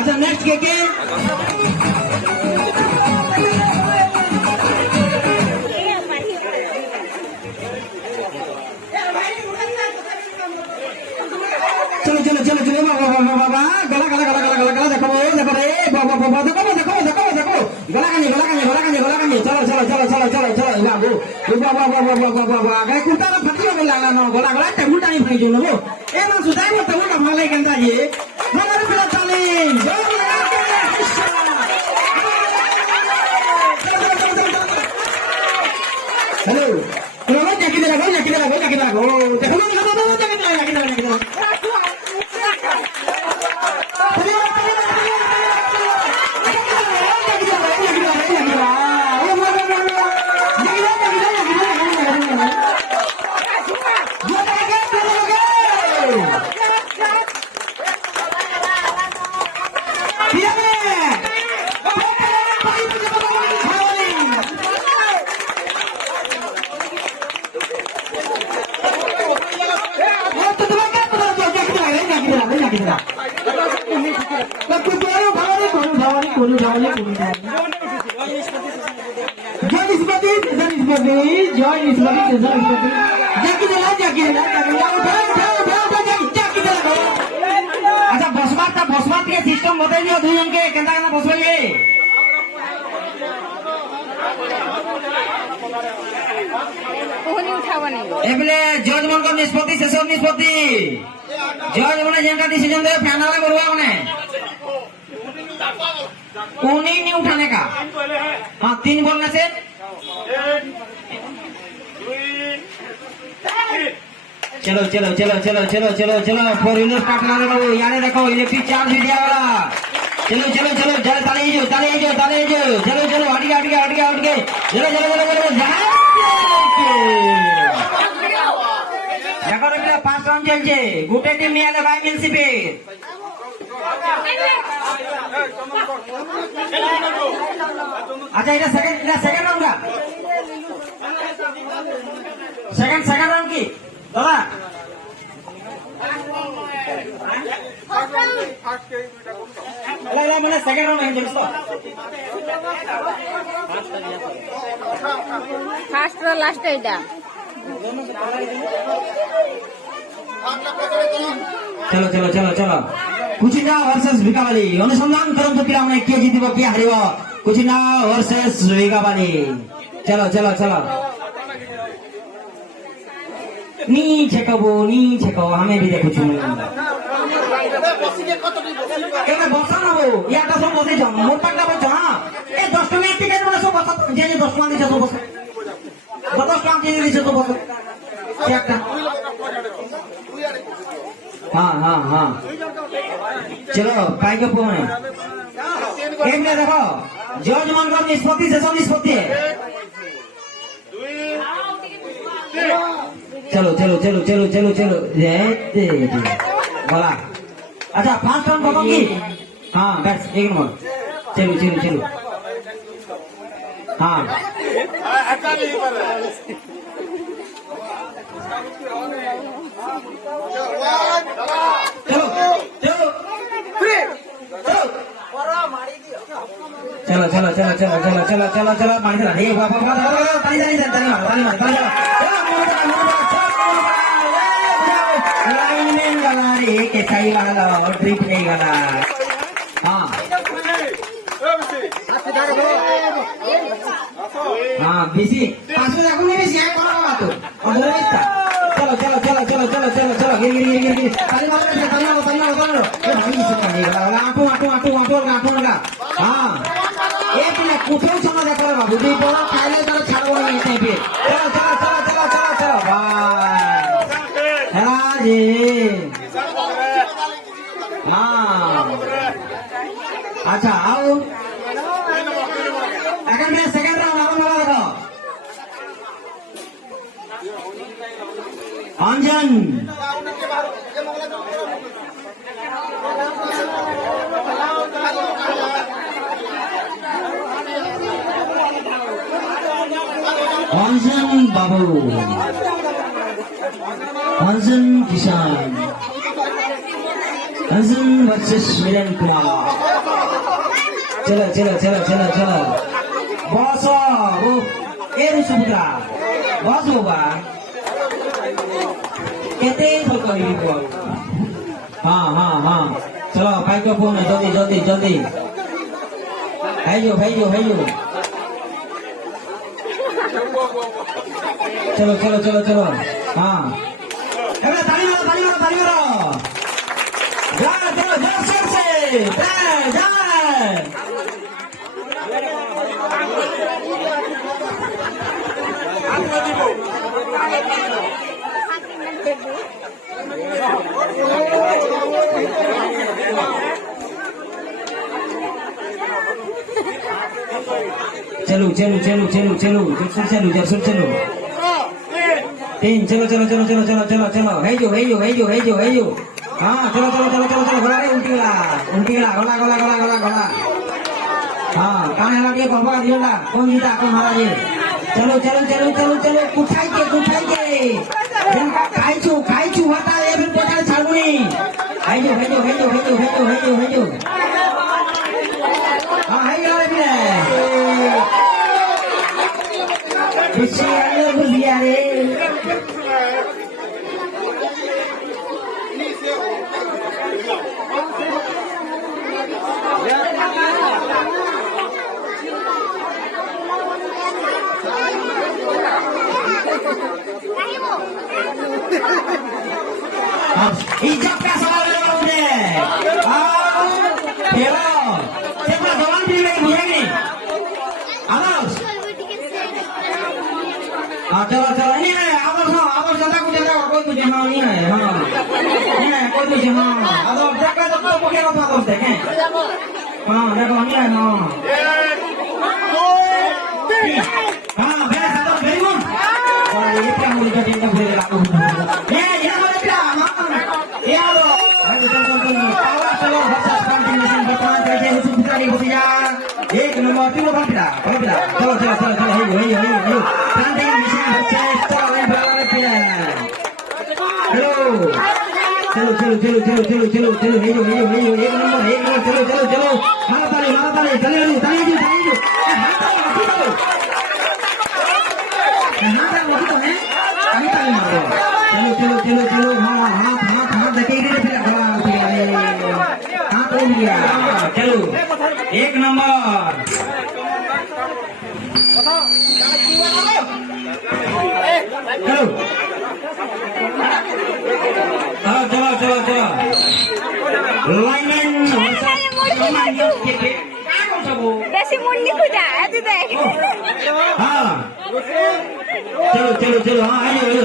अच्छा नेक्स्ट के चलो चलो चलो चलो बाबा गला गला गला गला गला गला देखो देखो रे बाबा बाबा देखो देखो देखो देखो गला कानी गला कानी गला कानी गला कानी चलो चलो चलो चलो चलो चलो बाबू बाबा बाबा बाबा बाबा गए कुर्ता का फटी हो गला ना गला गला टेबुल टानी फटी जो लो ए ना सुधाई वो टेबुल का माले गंदा ये हमारे पिला ताली हेलो पुराना जैकेट लगा जैकेट लगा जैकेट लगा देखो ना देखो ना जैकेट लगा जैकेट लगा अच्छा बसबात के सिस्टम बताइए दुई जन के केंदा केंदा बसबाइए कोहनी उठा এবেলে জজ মনকর নিষ্পত্তি শেষ নিষ্পত্তি জজ মানে যেটা ডিসিশন দেবে ফাইনাল করবা মানে उन्हीं नहीं उठाने का हाँ 3 बोलने से चलो चलो चलो चलो चलो चलो चलो 4 व्हीलर स्टार्ट मारो बाबू यार देखो इलेक्ट्रिक चार्ज भी दिया वाला चलो चलो चलो चलो ताले जो चलो चलो हट गए चलो देखो रे 5 राउंड चलছে গোটে টিম নিয়ে আলে ভাই মিলছিবে अच्छा इधर सेकंड राउंड का सेकंड राउंड की दादा मैंने सेकंड राउंड है दोस्तों ফার্স্ট আর লাস্ট এটা चलो चलो चलो चलो कुचिना वर्सेस विकाबाली अनुसंधान करम तो पिला के जीतिब के हारिब कुचिना वर्सेस विकाबाली चलो चलो चलो नी छेकबो हमें भी देखु छु केना बसा ना हो याटा सब बसे छ मोर पाटा बस हां ए 10 टका टिकट बस बस जे 10 टका दिस बस 10 टका दिस बस একটা हाँ चलो पाइक में देखो जज मन निष्पत्ति शेष निष्पत्ति चलो चलो चलो चलो चलो चलो बोला अच्छा 5 राउंड खत्म की हाँ बस 1 नंबर चलो चलो चलो हाँ चलो चलो चलो चलो चलो चलो चलो चलो मार चला हे बाबा ताली लाइनमैन वाला रे के सही वाला ट्रिप नहीं वाला हां हां बिसी पासो देखो नहीं बिसी है कौन बात तो अंदर बिस्ता चलो चलो चलो चलो चलो चलो चलो गिर ताली मारो ये भाई इसे नहीं वाला आटू लगा हां एक ने कुठे समय देखो बाबू दी बोला खाइले तो छाड़ो नहीं है पे चलो भाई हेला जी हां अच्छा आओ अगर मैं सेकंड राउंड आराम वाला देखो अंजन अंजन बाबू अंजन किसान अंजन वर्सेस मिलन कुमार चलो चलो चलो चलो चलो बॉस वो एरू सुपुत्रा बॉस होगा कहते तो कहीं बोल हाँ चलो भाई को फोन जल्दी भाई जो चलो हाँ ताली मारो जा जोर से जा चलो जर्सुर चलो 3 चलो है जो हाँ चलो गोला रे उल्टी गोला हाँ कान हला के बाबा दियोला कौन जीता कौन हारा जी चलो कुठाई के जनका खाइछु हटा ए फिर पोटा छाड़ुनी है जो हाँ है यार खुशी अंदर घुस गया रे Ijab ka sawal udah. Hello. Siapa kawan pilih begini? Awas. चलो नहीं है अब ज्यादा को ज्यादा कोई तुझे हाँ नहीं है हाँ नहीं है कोई तुझे हाँ अब देखा तो कोई क्या बात होते हैं हाँ देखो नहीं है हाँ हाँ मेरे साथ वेरी गुड और ये क्या मुझे तो चिंता भेज रहा हूँ ये बोले क्या हाँ ये आलो अरे चलो बच्चा कंटिन्यूशन बता कैसे हुसुम पिटारी होती यार एक नंबर तीन नंबर पिटा चलो हे चलो एक नंबर चलो मारा ताली ताली चलो हाथ देखे चलो एक नंबर चलो लाइनमैन বেশি মুড নিখু যা এত দেখ हाँ चलो हाँ आइए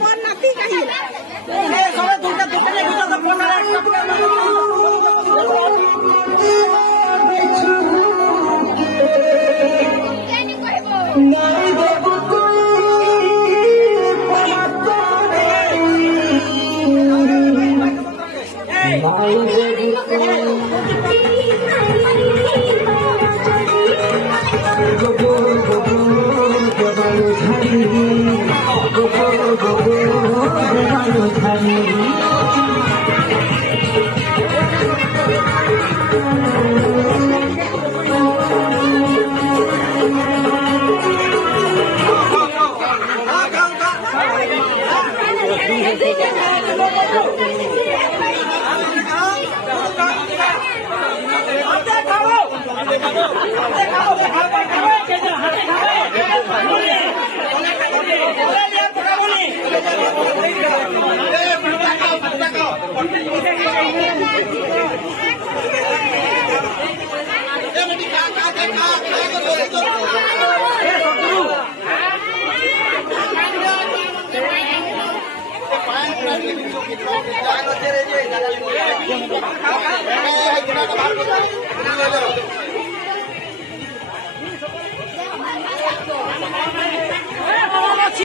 মন নাতি কাহি Jangan